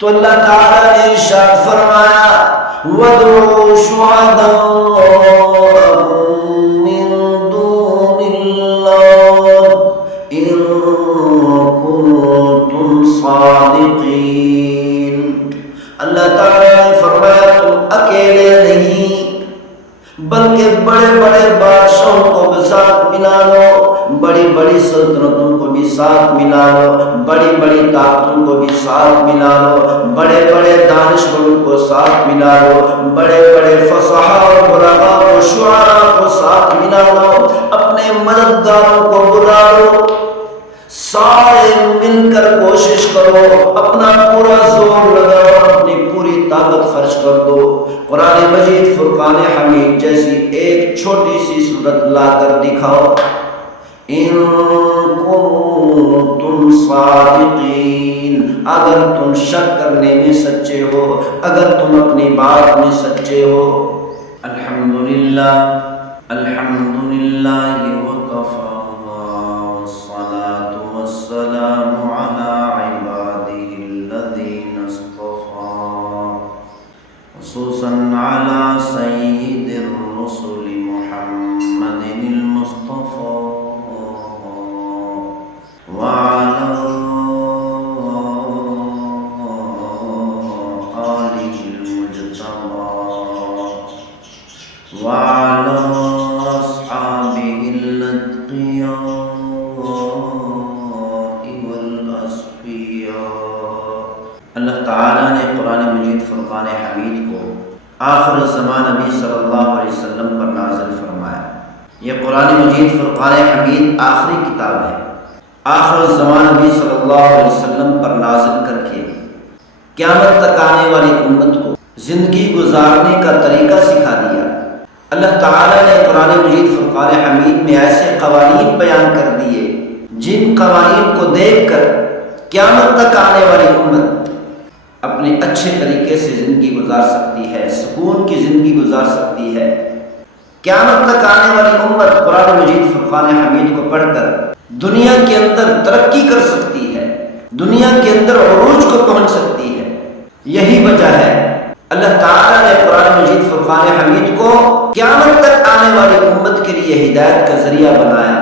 تو اللہ تعالیٰ نے ارشاد فرمایا وَادْعُوا شُهَدَاءَكُم مِّن دُونِ اللَّهِ إِن كُنتُمْ صَادِقِينَ۔ اللہ تعالیٰ نے فرمایا تم اکیلے نہیں بلکہ بڑے بڑے بادشاہوں کو بھی ساتھ ملا لو، بڑی بڑی سلطنتوں کو بھی ساتھ ملا لو، بڑی بڑی طاقتوں کو بھی ساتھ ملا لو، بڑے بڑے دانشوروں کو ساتھ ملا لو، بڑے بڑے فصحاء اور بلغاء و شعراء کو ساتھ ملا لو، اپنے مددگاروں کو بلا لو، سارے مل کر کوشش کرو، اپنا پورا زور لگاؤ، اپنی پوری طاقت خرچ کر دو، قرآن مجید فرقان حمید جیسی ایک چھوٹی سی صورت لا کر دکھاؤ، ان کنتم صادقین، اگر تم شک کرنے میں سچے ہو، اگر تم اپنی بات میں سچے ہو۔ الحمدللہ الحمدللہ وکفی والصلاة والسلام علی عباده الذین اصطفی، خصوصا علی سید الرسل محمد المصطفى وعلى آله المجتبى وعلى أصحابه الأتقياء والأصفياء۔ اللہ تعالیٰ نے قرآن مجید فرقان حمید کو آخر الزمان نبی صلی اللہ علیہ وسلم پر نازل فرمایا۔ یہ قرآن مجید فرقان حمید آخری کتاب ہے، آخر الزمان نبی صلی اللہ علیہ وسلم پر نازل کر کے قیامت تک آنے والی امت کو زندگی گزارنے کا طریقہ سکھا دیا۔ اللہ تعالیٰ نے قرآن مجید فرقان حمید میں ایسے قوانین بیان کر دیے جن قوانین کو دیکھ کر قیامت تک آنے والی امت اپنے اچھے طریقے سے زندگی گزار سکتی ہے، سکون کی زندگی گزار سکتی ہے۔ قیامت تک آنے والی امت قرآن مجید فرقان حمید کو پڑھ کر دنیا کے اندر ترقی کر سکتی ہے، دنیا کے اندر عروج کو پہنچ سکتی ہے۔ یہی وجہ ہے اللہ تعالیٰ نے قرآن مجید فرقان حمید کو قیامت تک آنے والی امت کے لیے ہدایت کا ذریعہ بنایا۔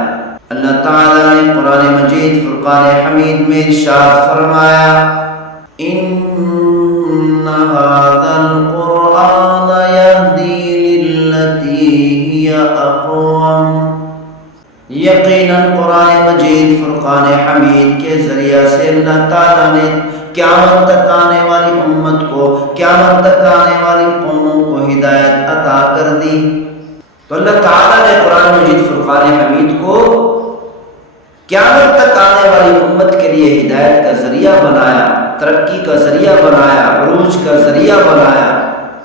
اللہ تعالیٰ نے قرآن مجید فرقان حمید میں ارشاد فرمایا ان هذا القرآن يهدي للتي هي اقوم، یقیناً قرآن مجید فرقان حمید کے ذریعہ سے اللہ تعالیٰ نے قیامت تک آنے والی امت کو، قیامت تک آنے والی قوموں کو ہدایت عطا کر دی۔ تو اللہ تعالیٰ نے قرآن مجید فرقان حمید کو قیامت تک آنے والی امت کے لیے ہدایت کا ذریعہ بنایا، ترقی کا ذریعہ بنایا، عروج کا ذریعہ بنایا۔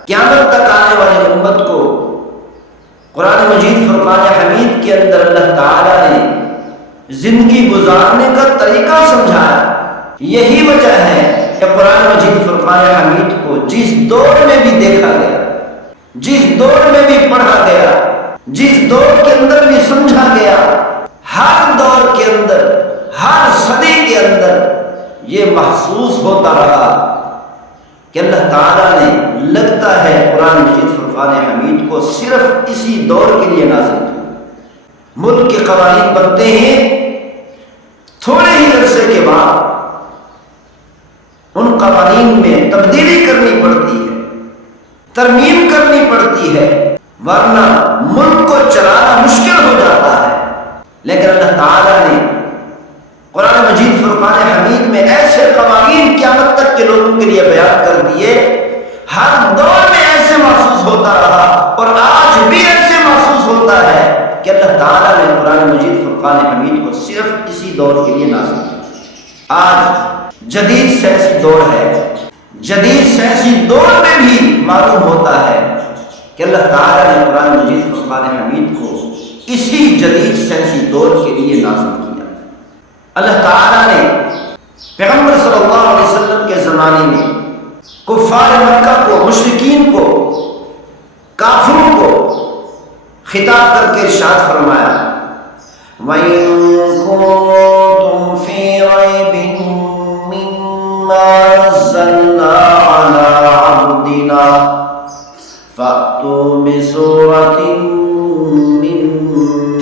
قیامت تک آنے والی امت کو قرآن مجید فرقان حمید کے اندر اللہ تعالیٰ نے زندگی گزارنے کا طریقہ سمجھایا۔ یہی وجہ ہے کہ قرآن مجید فرقان حمید کو جس دور میں بھی دیکھا گیا، جس دور میں بھی پڑھا گیا، جس دور کے اندر بھی سمجھا گیا، ہر دور کے اندر، ہر صدی کے اندر یہ محسوس ہوتا رہا کہ اللہ تعالیٰ نے لگتا ہے قرآن مجید فرقان حمید کو صرف اسی دور کے لیے نازل کیا۔ ملک کے قوانین بنتے ہیں، تھوڑے ہی عرصے کے بعد ان قوانین میں تبدیلی کرنی پڑتی ہے، ترمیم کرنی پڑتی ہے، ورنہ ملک کو چلانا مشکل ہو جاتا ہے۔ لیکن اللہ تعالیٰ نے قرآن مجید فرقان حمید میں ایسے قوانین قیامت تک کے لوگوں کے لیے بیان کر دیے، ہر دور میں ایسے محسوس ہوتا رہا اور آج بھی ایسے محسوس ہوتا ہے کہ اللہ تعالیٰ نے قرآن مجید فرقان حمید کو صرف اسی دور کے لیے نازل کیا۔ آج جدید سائنسی دور ہے، جدید سائنسی دور میں بھی معلوم ہوتا ہے کہ اللہ تعالیٰ نے قرآن مجید فرقان حمید کو اسی جدید سائنسی دور کے لیے نازل کیا۔ اللہ تعالیٰ نے پیغمبر صلی اللہ علیہ وسلم کے زمانے میں کفار مکہ کو، مشرکین کو، کافروں کو خطاب کر کے ارشاد فرمایا وَإِن كُنتُمْ فِي رَيْبٍ ما نزلنا على عبدنا فأتوا بسورة من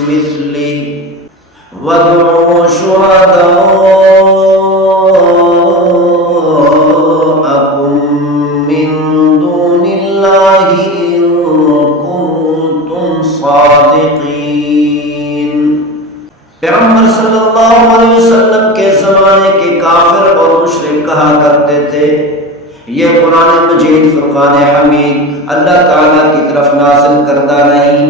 مثله وادعوا شهداءكم من دون الله إن كنتم صادقين۔ پیغمبر صلی اللہ علیہ وسلم کے زمانے کے کافر اور مشرک کہا کرتے تھے یہ قرآن مجید فرقان حمید اللہ تعالیٰ کی طرف نازل کردہ نہیں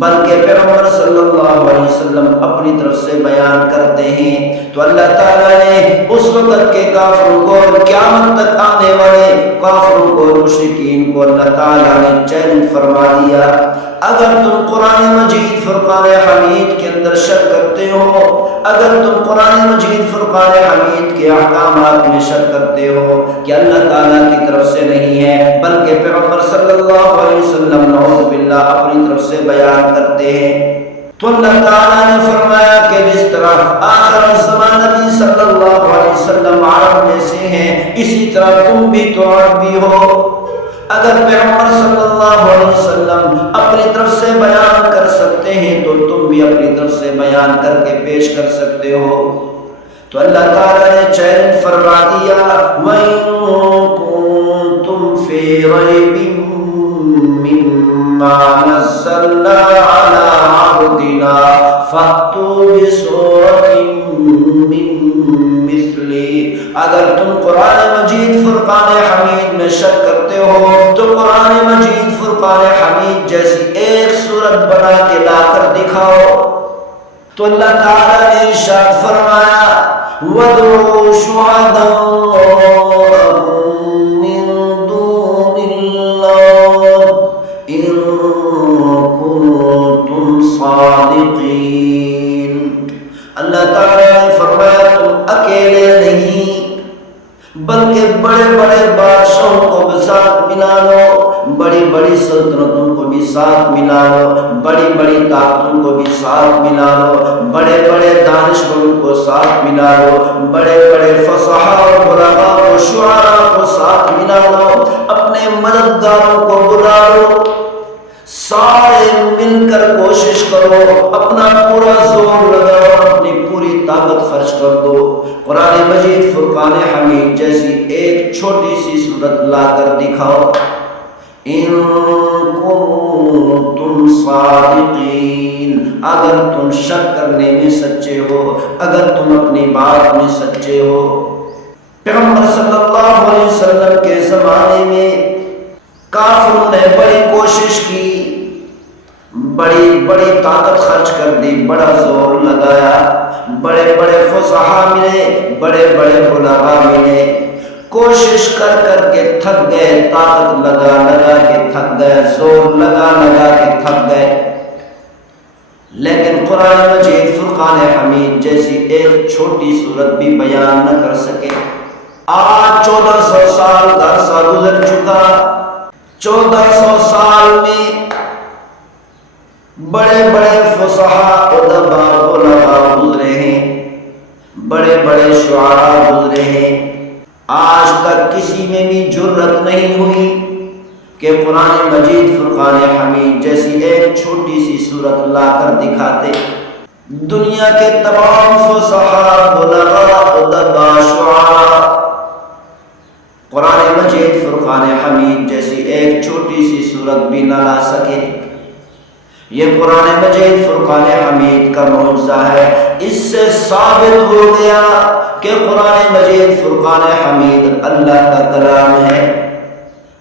بلکہ پیغمبر صلی اللہ علیہ وسلم اپنی طرف سے بیان کرتے ہیں۔ تو اللہ تعالیٰ نے اس وقت کے کافروں کو اور قیامت تک آنے والے کافروں کو مشرکین کو اللہ تعالیٰ نے چیلنج فرما دیا، اگر تم قرآن مجید فرقان حمید کے اندر شک کرتے ہو، اگر تم قرآن مجید فرقان حمید کے احکامات میں شک کرتے ہو کہ اللہ تعالیٰ کی طرف سے نہیں ہے بلکہ پیغمبر صلی اللہ علیہ وسلم نعوذ باللہ اپنی طرف سے بیان کرتے ہیں، تو اللہ تعالیٰ نے فرمایا کہ جس طرح آخر الزمان نبی صلی اللہ علیہ وسلم عرب میں سے ہیں اسی طرح تم بھی تو عربی ہو۔ اگر پیغمبر صلی اللہ علیہ وسلم اپنی طرف سے بیان کر سکتے ہیں تو تم بھی اپنی طرف سے بیان کر کے پیش کر سکتے ہو۔ تو اللہ تعالیٰ نے چیلنج فرما دیا وَإِن كُنتُمْ فِي رَيْبٍ مِّمَّا نَزَّلْنَا عَلَىٰ عَبْدِنَا فَأْتُوا بِسُورَةٍ مِّن مِّثْلِهِ۔ اگر تم قرآن مجید فرقان حمید میں شک کرتے ہو تو قرآن مجید فرقان حمید جیسی ایک سورت بنا کے لا کر دکھاؤ۔ تو اللہ تعالیٰ نے ارشاد فرمایا وَادْعُوا شُهَدَاءَكُم مِّن دُونِ اللَّهِ إِن كُنتُمْ صَادِقِينَ۔ اللہ تعالیٰ نے فرمایا تم اکیلے نہیں بلکہ بڑے بڑے بادشاہوں کو بھی ساتھ ملا لو، بڑی بڑی سلطنتوں کو بھی ساتھ ملا لو، بڑی بڑی طاقتوں کو بھی ساتھ ملا لو، بڑے بڑے دانشوروں کو ساتھ ملا لو، بڑے بڑے فصحاء اور بلغاء و شعراء کو ساتھ ملا لو، اپنے مددگاروں کو بلا لو، سارے مل کر کوشش کرو، اپنا پورا زور لگاؤ، اپنی پوری طاقت خرچ کر دو، قرآن مجید فرقان حمید جیسی ایک چھوٹی سی صورت لا کر دکھاؤ۔ ان کنتم صادقین، اگر تم شک کرنے میں سچے ہو، اگر تم اپنی بات میں سچے ہو۔ پیغمبر صلی اللہ علیہ وسلم کے زمانے میں کافروں نے بڑی کوشش کی، بڑی بڑی طاقت خرچ کر دی، بڑا زور لگایا، بڑے بڑے فصحاء ملے، بڑے بڑے بلغاء ملے، کوشش کر کر کے تھک گئے، طاقت لگا لگا کے تھک گئے، زور لگا لگا کے تھک گئے، لیکن قرآن مجید فرقان حمید جیسی ایک چھوٹی صورت بھی بیان نہ کر سکے۔ آج 1400 سال کا عرصہ گزر چکا، 1400 سال میں بڑے بڑے فصحاء ادباء علماء گزرے ہیں، بڑے بڑے شعراء گزرے ہیں، آج تک کسی میں بھی جرت نہیں ہوئی کہ قرآن مجید فرقان حمید جیسی ایک چھوٹی سی صورت لا کر دکھاتے۔ دنیا کے تمام فصحاء بلغاء ادباء شعراء قرآن مجید فرقان حمید جیسی ایک چھوٹی سی صورت بھی نہ لا سکے۔ یہ قرآن مجید فرقان حمید کا معجزہ ہے۔ اس سے ثابت ہو گیا کہ قرآن مجید فرقان حمید اللہ کا کلام ہے۔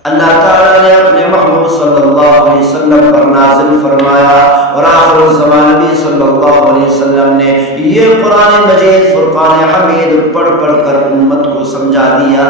اللہ تعالیٰ نے اپنے محبوب صلی اللہ علیہ وسلم پر نازل فرمایا اور آخر الزمان نبی صلی اللہ علیہ وسلم نے یہ قرآن مجید فرقان حمید پڑھ پڑھ کر امت کو سمجھا دیا۔